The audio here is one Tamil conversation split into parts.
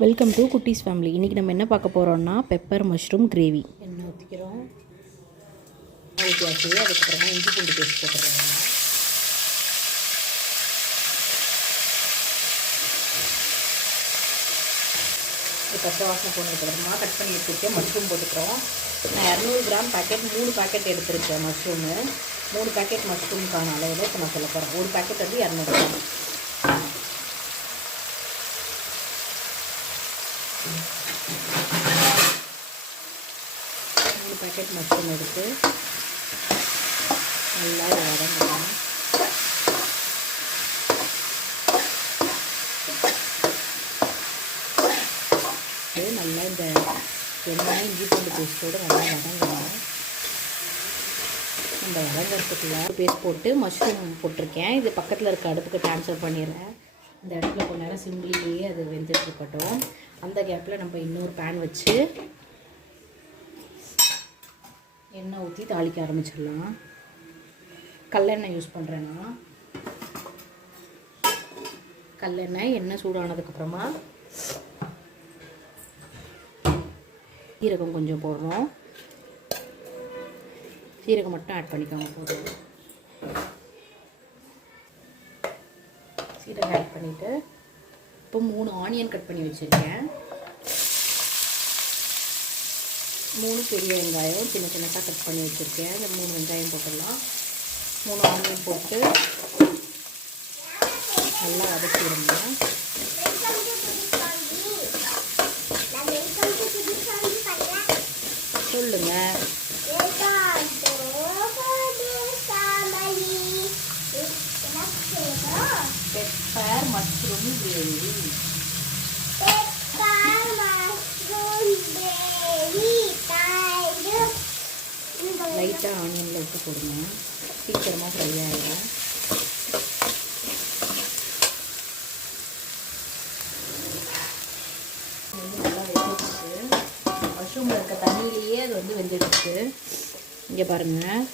வெல்கம் டு குட்டீஸ் ஃபேமிலி. இன்றைக்கி நம்ம என்ன பார்க்க போகிறோம்னா பெப்பர் மஷ்ரூம் கிரேவி. எண்ணெய் ஊற்றிக்கிறோம். ஊற்றியாச்சு. அதுக்கப்புறமா இஞ்சி பூண்டு பேஸ்ட் போட்டுடுறோம். இது பச்சை வாசனை போனதுக்கப்புறமா கட் பண்ணி வச்சுருக்கேன் மஷ்ரூம் போட்டுக்கிறோம். நான் 200 கிராம் பேக்கெட் 3 பேக்கெட் எடுத்துருக்கேன் மஷ்ரூமு. 3 பேக்கெட் மஷ்ரூமுக்கான அளவில் இப்போ நான் சொல்ல போகிறேன். ஒரு பேக்கெட் வந்து 200 கிராம். பேக்கெட் மஷ்ரூம் எடுத்து நல்லா வதங்கணும். நல்லா இந்த எண்ணெய் இஞ்சி பூண்டு பேஸ்ட்டோடு நல்லா வதங்கணும். நம்ம வதங்கிறதுக்குள்ள பேஸ்ட் போட்டு மஷ்ரூம் போட்டிருக்கேன். இது பக்கத்தில் இருக்க அடுப்புக்கு ட்ரான்ஸ்ஃபர் பண்ணிடுறேன். இந்த அடுப்பில் கொஞ்ச நேரம் சிம்லிலேயே அது வெந்துட்டு இருக்கட்டும். அந்த கேப்பில் நம்ம இன்னொரு பேன் வச்சு எண்ணெய் ஊற்றி தாளிக்க ஆரம்பிச்சிடலாம். கல்லெண்ணெய் யூஸ் பண்ணுறேன்னா எண்ணெய் சூடானதுக்கப்புறமா சீரகம் கொஞ்சம் போடுறோம். சீரகம் மட்டும் ஆட் பண்ணிக்கோங்க போதும். சீரகம் ஆட் பண்ணிவிட்டு இப்போ 3 ஆனியன் கட் பண்ணி வச்சுருக்கேன். 3 பெரிய வெங்காயம் சின்ன சின்னதாக கட் பண்ணி வச்சுருக்கேன். இந்த 3 வெங்காயம் போட்டுடலாம். 3 ஆனியன் போட்டு நல்லா வதக்கிடுங்க. சொல்லுங்க. Pepper mushroom gravy. லைட்டாக ஆனியனில் விட்டு போடுங்க. சீக்கிரமாக ஃப்ரை ஆகிடும். நல்லா வெந்துடுச்சு. மஷ்ரூமில் இருக்க தண்ணியிலேயே அது வந்து வெந்துடுச்சு. இங்கே பாருங்கள்,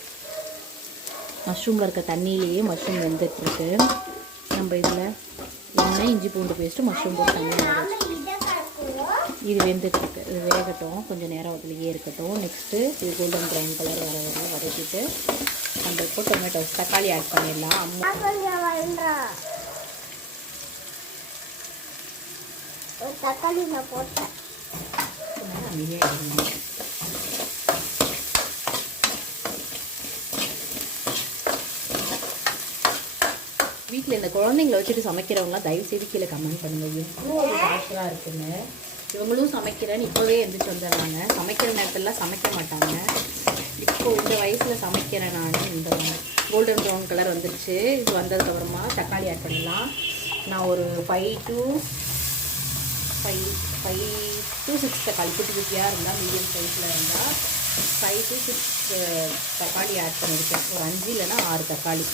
மஷ்ரூமில் இருக்க தண்ணியிலேயே மஷ்ரூம் வெந்துட்டுருக்கு. நம்ம இதில் எண்ணெய் இஞ்சி பூண்டு பேஸ்ட்டு மஷ்ரூம் போட்டு தண்ணி இது வெந்துட்டுருக்கு. இது வேகட்டும், கொஞ்சம் நேரம் அதுலேயே இருக்கட்டும். நெக்ஸ்ட்டு இது கோல்டன் ப்ரௌன் கலர் வர வதக்கிட்டு நம்ம இப்போ டொமேட்டோஸ் தக்காளி ஆட் பண்ணிடலாம். தக்காளி நான் போட்டேன். வீட்டில் இந்த குழந்தைங்கள வச்சுட்டு சமைக்கிறவங்களாம் தயவுசெய்து கீழே கமெண்ட் பண்ணுங்கள் எவ்வளோ ஒரு காஷலாக இருக்குன்னு. இவங்களும் சமைக்கிறேன்னு இப்போவே எழுந்திரிச்சு வந்துடுறாங்க. சமைக்கிற நேரத்திலலாம் சமைக்க மாட்டாங்க. இப்போது இந்த வயசில் சமைக்கிறேன் நான். இந்த கோல்டன் ப்ரௌன் கலர் வந்துருச்சு. இது வந்ததுக்கப்புறமா தக்காளி ஆட் பண்ணலாம். நான் ஒரு 5 to 6 தக்காளி குட்டி குட்டியாக இருந்தால், மீடியம் சைஸில் இருந்தால் 5 to 6 தக்காளி ஆட் பண்ணியிருக்கேன். ஒரு 5 இல்லைன்னா 6 தக்காளி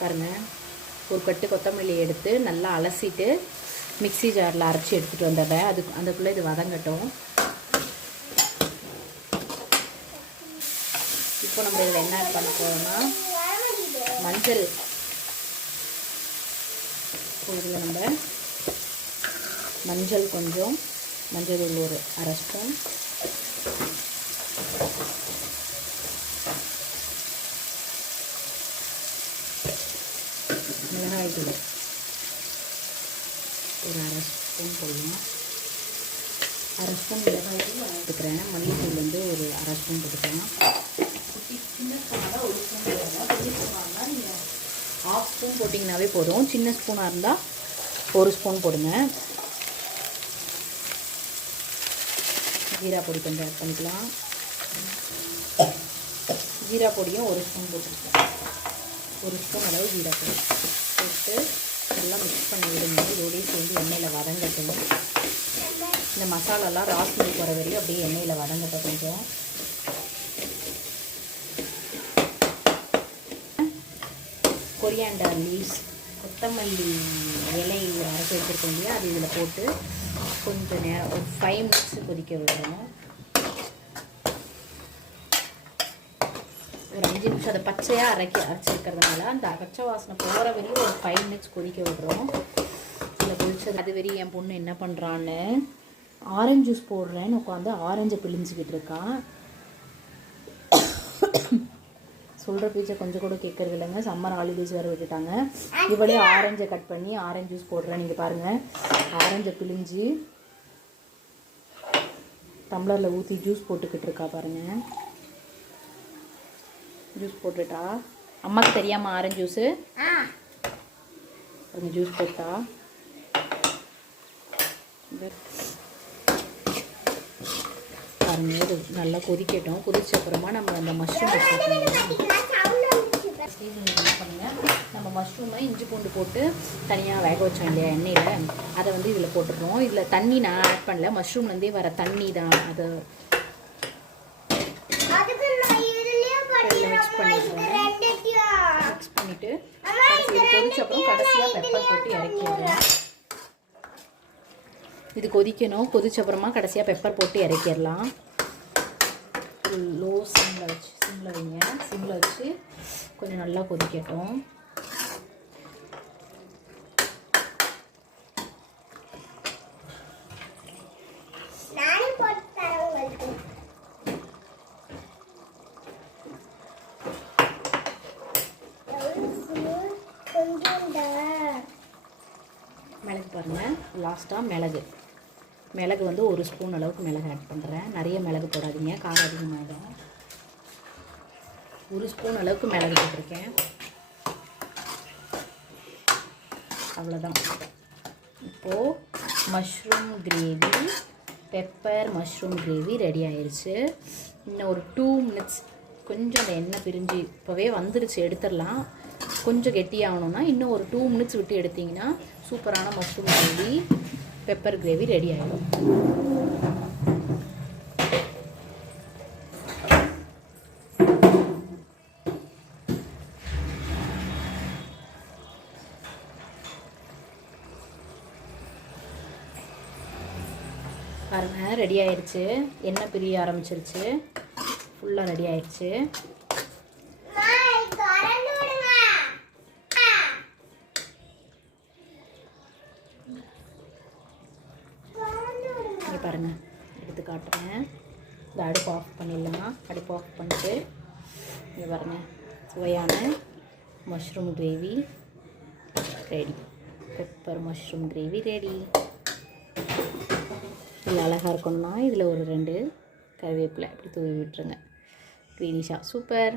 பாருங்கள். ஒரு கட்டு கொத்தமல்லி எடுத்து நல்லா அலசிட்டு மிக்ஸி ஜாரில் அரைச்சி எடுத்துகிட்டு வந்துடுறேன். அதுக்குள்ளே இது வதங்கட்டும். இப்போ நம்ம இதில் என்ன ஆட் பண்ண போகிறோம்னா மஞ்சள். இதில் நம்ம மஞ்சள் கொஞ்சம், மஞ்சள் தூள் ஒரு 1/2 ஸ்பூன், மிளகாய் தூள் ஒரு 1/2 ஸ்பூன் போடலாம். 1/2 ஸ்பூன் மிளகாய் தூள் எடுத்துக்கிறேன். மல்லித்தூள் வந்து ஒரு 1/2 ஸ்பூன் போட்டுக்கலாம். சின்ன ஸ்பூனாக ஒரு ஸ்பூன் போடலாம். பெரிய ஸ்பூனாக இருந்தால் நீங்கள் 1/2 ஸ்பூன் போட்டிங்கனாவே போதும். சின்ன ஸ்பூனாக இருந்தால் 1 ஸ்பூன் போடுங்க. ஜீரா பொடி கொஞ்சம் ஆட் பண்ணிக்கலாம். ஜீரா பொடியும் 1 ஸ்பூன் போட்டுருக்கேன். 1 ஸ்பூன் அளவு ஜீரா பொடி போட்டு நல்லா மிக்ஸ் பண்ணி விடுங்க. இதோடய சேர்ந்து எண்ணெயில் வதங்கட்டும். இந்த மசாலாலாம் ராஸ்மெரி போகிற வரையும் அப்படியே எண்ணெயில் வதங்கட்டும். கொஞ்சம் கொரியாண்டர் லீவ்ஸ், கொத்தமல்லி இலை அரைச்சி வச்சுருக்கோம் இல்லையா, அது இதில் போட்டு கொஞ்சம் நேரம் ஒரு 5 மினிட்ஸ் கொதிக்க விடணும். ஒரு 5 நிமிஷம் அதை பச்சையாக அரைச்சிருக்கிறதுனால அந்த பச்சை வாசனை போகிற வரையும் ஒரு 5 மினிட்ஸ் கொதிக்க விடுறோம். இதில் கொதிச்சது அது வரையும் என் பொண்ணு என்ன பண்ணுறான்னு ஆரஞ்சு ஜூஸ் போடுறேன்னு உட்காந்து ஆரஞ்சை பிழிஞ்சிக்கிட்டு இருக்கான். சொல்கிற பேச்சை கொஞ்சம் கூட கேட்கறது இல்லைங்க. சம்மர் ஹாலிடேஸ் வேறு விட்டுட்டாங்க. இவளே ஆரஞ்சை கட் பண்ணி ஆரஞ்சு ஜூஸ் போடுறேன். நீங்கள் பாருங்கள், ஆரஞ்சை பிழிஞ்சு டம்ளரில் ஊற்றி ஜூஸ் போட்டுக்கிட்டு இருக்கா பாருங்கள். ஜூஸ் போட்டுட்டா அம்மாவுக்கு தெரியாமல் ஆரஞ்சு ஜூஸு பாருங்கள், ஜூஸ் போட்டா. பாருங்க, இது நல்லா கொதிக்கட்டும். கொதிச்ச அப்புறமா நம்ம அந்த மஷ்ரூம் என்ன பண்ணுங்கள், நம்ம மஷ்ரூமை இஞ்சி பூண்டு போட்டு தனியாக வேக வச்சோம் இல்லையா எண்ணெயில், அதை வந்து இதில் போட்டுடுறோம். இதில் தண்ணி நான் ஆட் பண்ணல, மஷ்ரூம்லேருந்தே வர தண்ணி தான். அதை மிக்ஸ் பண்ணிடுறேன். மிக்ஸ் பண்ணிவிட்டு கொதிச்ச அப்புறம் கடைசியாக பெப்பர் போட்டு இறக்கிடுறேன். இது கொதிக்கணும். கொதிச்ச அப்புறமா கடைசியாக பெப்பர் போட்டு இறக்கிடலாம். லோ சிம்மில் வைங்க. சிம்மில் வச்சு கொஞ்சம் நல்லா கொதிக்கட்டும். மிளகு பாருங்கள், லாஸ்ட்டாக மிளகு வந்து 1 ஸ்பூன் அளவுக்கு மிளகு ஆட் பண்ணுறேன். நிறைய மிளகு போடாதீங்க, காரம் அதிகமாகிடும். 1 ஸ்பூன் அளவுக்கு மிளகு போட்டிருக்கேன். அவ்வளோதான். இப்போது mushroom gravy, pepper mushroom gravy ready ஆயிடுச்சு. இன்னும் ஒரு 2 மினிட்ஸ் கொஞ்சம் அந்த எண்ணெய் பிரிஞ்சு இப்போவே வந்துடுச்சு, எடுத்துடலாம். கொஞ்சம் கெட்டியாகணுன்னா இன்னும் ஒரு 2 மினிட்ஸ் விட்டு எடுத்திங்கன்னா சூப்பரான mushroom gravy, pepper gravy ready ஆகிடும். பாருங்கள், ரெடி ஆயிடுச்சு. எண்ணெய் பிரிய ஆரம்பிச்சிருச்சு. ஃபுல்லாக ரெடி ஆயிடுச்சு. பாருங்கள், எடுத்து காட்டுறேன். இந்த அடுப்பு ஆஃப் பண்ணிடலாம். அடுப்பு ஆஃப் பண்ணிட்டு இங்கே பாருங்கள், சுவையான mushroom gravy ready. Pepper mushroom gravy ready. இதில் அழகாக இருக்கணும்னா இதில் ஒரு 2 கருவேப்பிலை இப்படி தூவி விட்டுருங்க. க்ரீனிஷாக சூப்பர்.